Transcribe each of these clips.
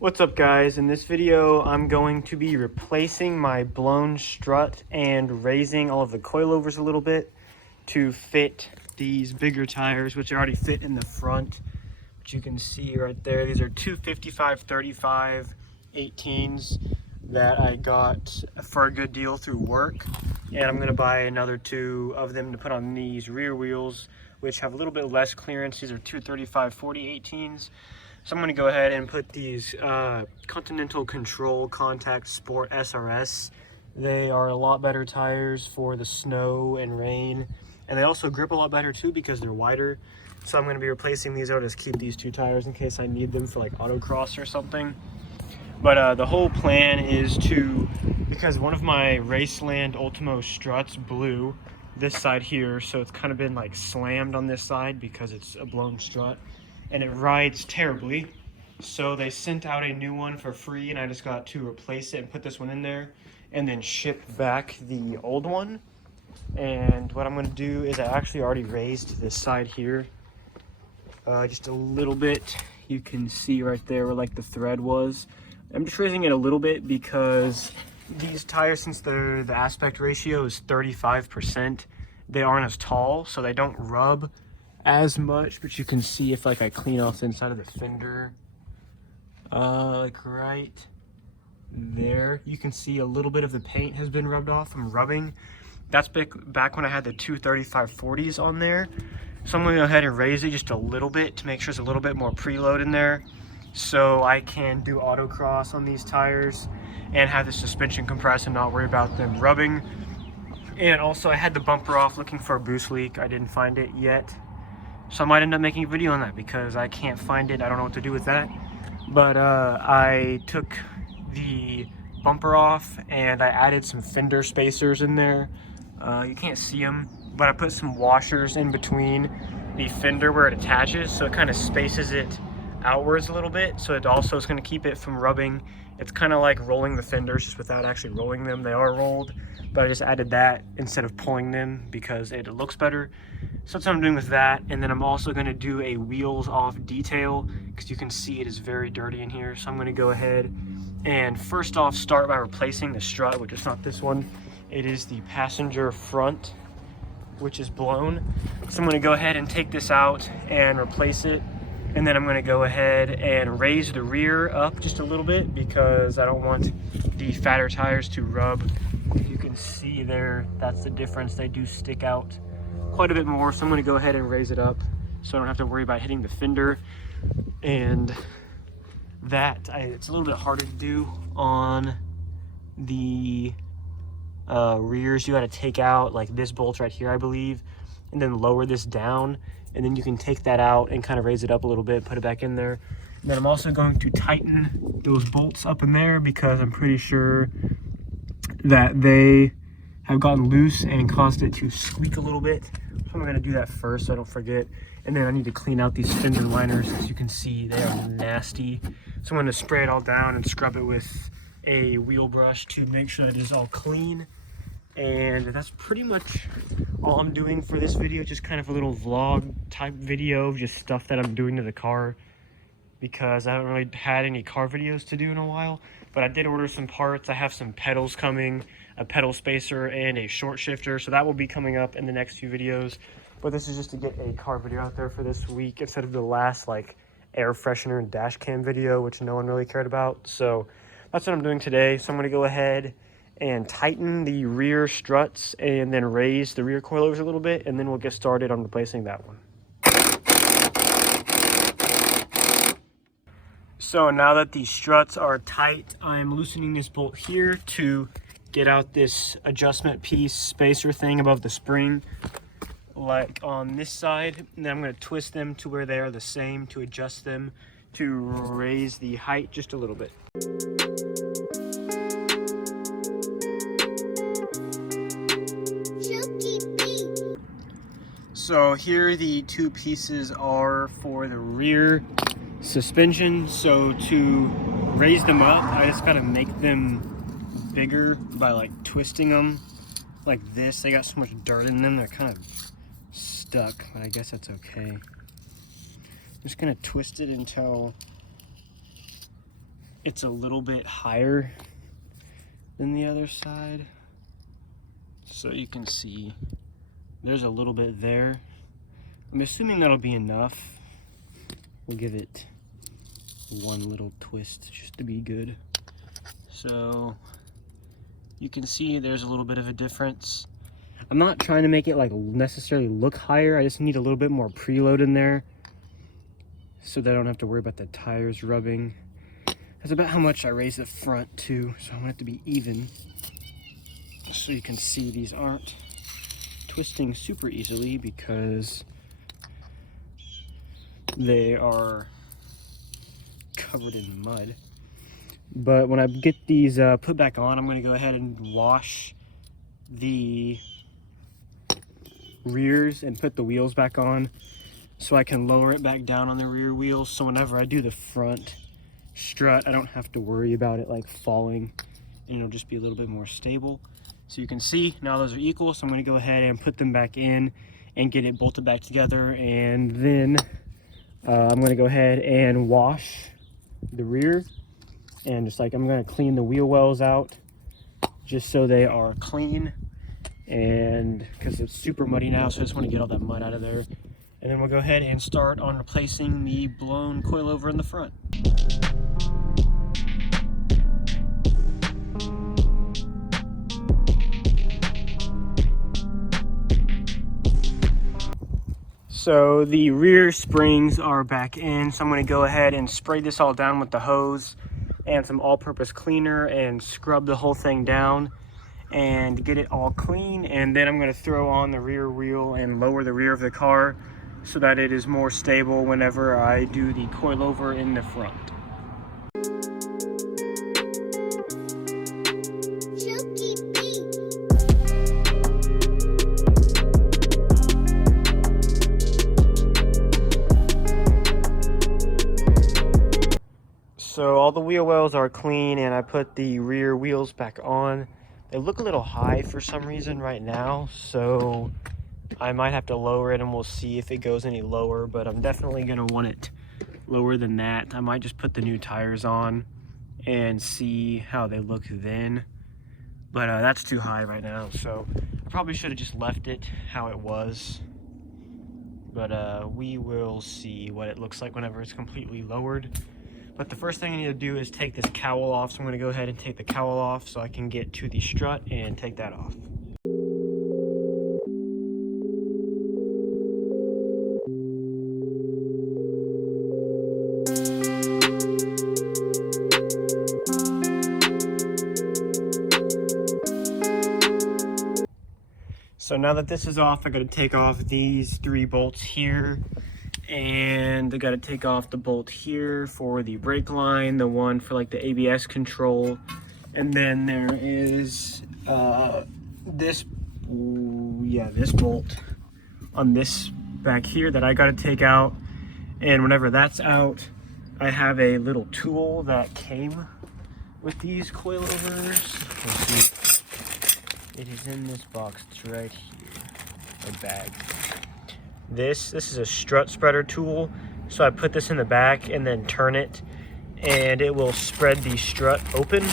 What's up guys? In this video I'm going to be replacing my blown strut and raising all of the coilovers a little bit to fit these bigger tires, which already fit in the front, which you can see right there. These are two 55/35 18s that I got for a good deal through work, and I'm going to buy another two of them to put on these rear wheels, which have a little bit less clearance. These are two 35/40 18s. So I'm going to go ahead and put these Continental Control Contact Sport SRS. They are a lot better tires for the snow and rain, and they also grip a lot better too because they're wider. So I'm going to be replacing these. I'll just keep these two tires in case I need them for like autocross or something. But the whole plan is to, because one of my Raceland Ultimo struts blew this side here, so it's kind of been like slammed on this side because it's a blown strut and it rides terribly. So they sent out a new one for free, and I just got to replace it and put this one in there and then ship back the old one. And what I'm going to do is I actually already raised this side here just a little bit. You can see right there where like the thread was. I'm just raising it a little bit because these tires, since the aspect ratio is 35%, they aren't as tall, so they don't rub as much. But you can see if like I clean off the inside of the fender, like right there, you can see a little bit of the paint has been rubbed off from rubbing. That's back when I had the two 35/40s on there. So I'm going to go ahead and raise it just a little bit to make sure there's a little bit more preload in there, so I can do autocross on these tires and have the suspension compress and not worry about them rubbing. And also I had the bumper off looking for a boost leak. I didn't find it yet, so I might end up making a video on that because I can't find it. I don't know what to do with that. But I took the bumper off and I added some fender spacers in there. You can't see them, but I put some washers in between the fender where it attaches, so it kind of spaces it outwards a little bit, so it also is going to keep it from rubbing. It's kind of like rolling the fenders just without actually rolling them. They are rolled, but I just added that instead of pulling them because it looks better. So that's what I'm doing with that. And then I'm also going to do a wheels off detail because you can see it is very dirty in here. So I'm going to go ahead and first off start by replacing the strut, which is not this one. It is the passenger front, which is blown. So I'm going to go ahead and take this out and replace it. And then I'm going to go ahead and raise the rear up just a little bit because I don't want the fatter tires to rub. You can see there, that's the difference. They do stick out quite a bit more. So I'm going to go ahead and raise it up so I don't have to worry about hitting the fender. And it's a little bit harder to do on the rears. You got to take out like this bolt right here, I believe, and then lower this down, and then you can take that out and kind of raise it up a little bit, put it back in there. And then I'm also going to tighten those bolts up in there because I'm pretty sure that they have gotten loose and caused it to squeak a little bit. So I'm going to do that first so I don't forget. And then I need to clean out these fender liners. As you can see, they are nasty. So I'm going to spray it all down and scrub it with a wheel brush to make sure that it is all clean. And that's pretty much all I'm doing for this video. Just kind of a little vlog type video of just stuff that I'm doing to the car because I haven't really had any car videos to do in a while. But I did order some parts. I have some pedals coming, a pedal spacer and a short shifter, so that will be coming up in the next few videos. But this is just to get a car video out there for this week instead of the last like air freshener and dash cam video, which no one really cared about. So that's what I'm doing today. So I'm going to go ahead and tighten the rear struts and then raise the rear coilovers a little bit, and then we'll get started on replacing that one. So now that the struts are tight, I'm loosening this bolt here to get out this adjustment piece spacer thing above the spring, like on this side. And then I'm going to twist them to where they are the same to adjust them to raise the height just a little bit. So here the two pieces are for the rear suspension. So to raise them up, I just gotta make them bigger by like twisting them like this. They got so much dirt in them, they're kind of stuck, but I guess that's okay. I'm just gonna twist it until it's a little bit higher than the other side. So you can see there's a little bit there. I'm assuming that'll be enough. We'll give it one little twist just to be good. So you can see there's a little bit of a difference. I'm not trying to make it like necessarily look higher. I just need a little bit more preload in there so that I don't have to worry about the tires rubbing. That's about how much I raise the front too, so I want it to be even. So you can see these aren't twisting super easily because they are covered in mud. But when I get these put back on, I'm going to go ahead and wash the rears and put the wheels back on so I can lower it back down on the rear wheels, so whenever I do the front strut I don't have to worry about it like falling, and it'll just be a little bit more stable. So you can see now those are equal, so I'm going to go ahead and put them back in and get it bolted back together, and then I'm going to go ahead and wash the rear, and just like I'm going to clean the wheel wells out just so they are clean, and because it's super muddy now, so I just want to get all that mud out of there. And then we'll go ahead and start on replacing the blown coilover in the front. So the rear springs are back in, so I'm going to go ahead and spray this all down with the hose and some all-purpose cleaner and scrub the whole thing down and get it all clean. And then I'm going to throw on the rear wheel and lower the rear of the car so that it is more stable whenever I do the coilover in the front. So all the wheel wells are clean, and I put the rear wheels back on. They look a little high for some reason right now, so I might have to lower it and we'll see if it goes any lower, but I'm definitely going to want it lower than that. I might just put the new tires on and see how they look then, but that's too high right now, so I probably should have just left it how it was. But we will see what it looks like whenever it's completely lowered. But the first thing I need to do is take this cowl off, so I'm going to go ahead and take the cowl off so I can get to the strut and take that off. So now that this is off, I got to take off these 3 bolts here, and I got to take off the bolt here for the brake line, the one for like the ABS control, and then there is this bolt on this back here that I got to take out. And whenever that's out, I have a little tool that came with these coilovers. Let's see. It is in this box. It's right here. A bag. This is a strut spreader tool. So I put this in the back and then turn it, and it will spread the strut open.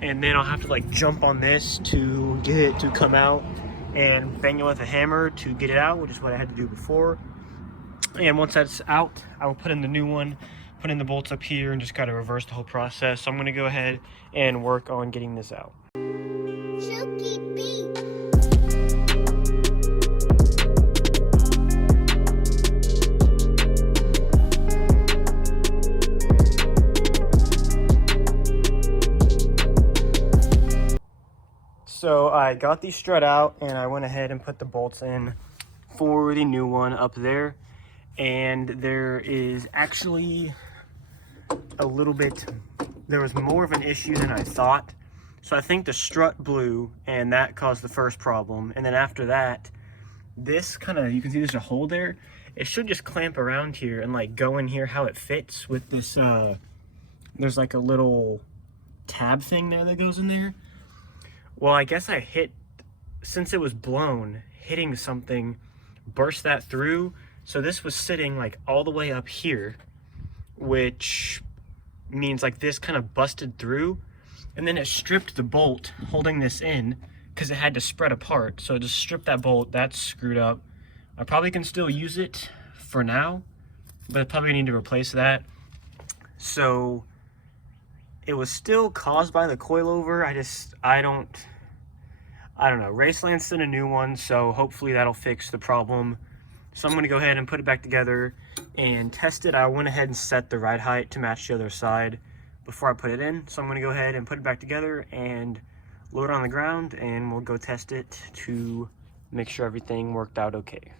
And then I'll have to like jump on this to get it to come out and bang it with a hammer to get it out, which is what I had to do before. And once that's out, I will put in the new one, put in the bolts up here, and just kind of reverse the whole process. So I'm going to go ahead and work on getting this out. So I got the strut out, and I went ahead and put the bolts in for the new one up there. And there is actually there was more of an issue than I thought. So I think the strut blew, and that caused the first problem. And then after that, this kind of, you can see there's a hole there. It should just clamp around here and like go in here how it fits with this, there's like a little tab thing there that goes in there. Well, I guess I hit, since it was blown, hitting something burst that through. So this was sitting like all the way up here, which means like this kind of busted through, and then it stripped the bolt holding this in because it had to spread apart. So just strip that bolt, that's screwed up. I probably can still use it for now, but I probably need to replace that. So it was still caused by the coilover. I don't know. Raceland sent a new one, so hopefully that'll fix the problem. So I'm gonna go ahead and put it back together and test it. I went ahead and set the ride height to match the other side before I put it in. So I'm gonna go ahead and put it back together and load it on the ground, and we'll go test it to make sure everything worked out okay.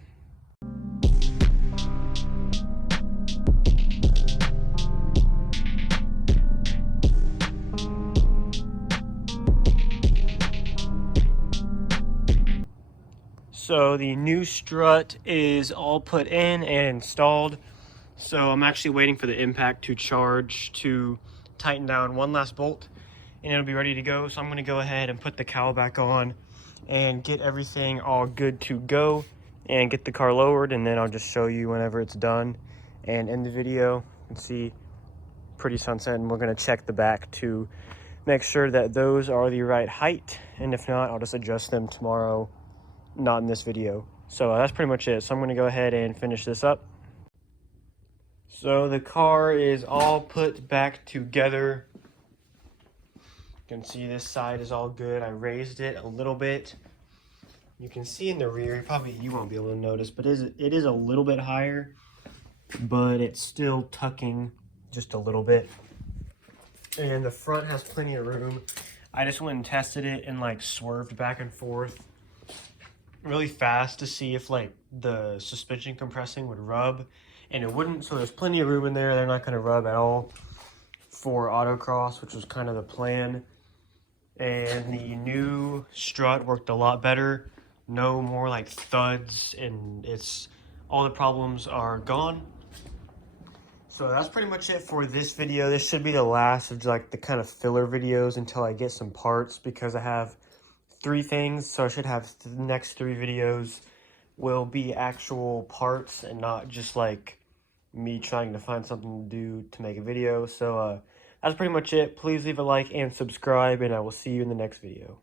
So the new strut is all put in and installed. So I'm actually waiting for the impact to charge to tighten down one last bolt, and it'll be ready to go. So I'm gonna go ahead and put the cowl back on and get everything all good to go and get the car lowered, and then I'll just show you whenever it's done and end the video. You can see pretty sunset, and we're gonna check the back to make sure that those are the right height, and if not, I'll just adjust them tomorrow, not in this video. So that's pretty much it. So I'm gonna go ahead and finish this up. So the car is all put back together. You can see this side is all good. I raised it a little bit. You can see in the rear, you won't be able to notice, but it is a little bit higher, but it's still tucking just a little bit. And the front has plenty of room. I just went and tested it and like swerved back and forth really fast to see if like the suspension compressing would rub, and it wouldn't. So there's plenty of room in there. They're not going to rub at all for autocross, which was kind of the plan. And the new strut worked a lot better. No more like thuds, and all the problems are gone. So that's pretty much it for this video. This should be the last of like the kind of filler videos until I get some parts, because I have 3 things. So I should have the next 3 videos will be actual parts and not just like me trying to find something to do to make a video. So that's pretty much it. Please leave a like and subscribe, and I will see you in the next video.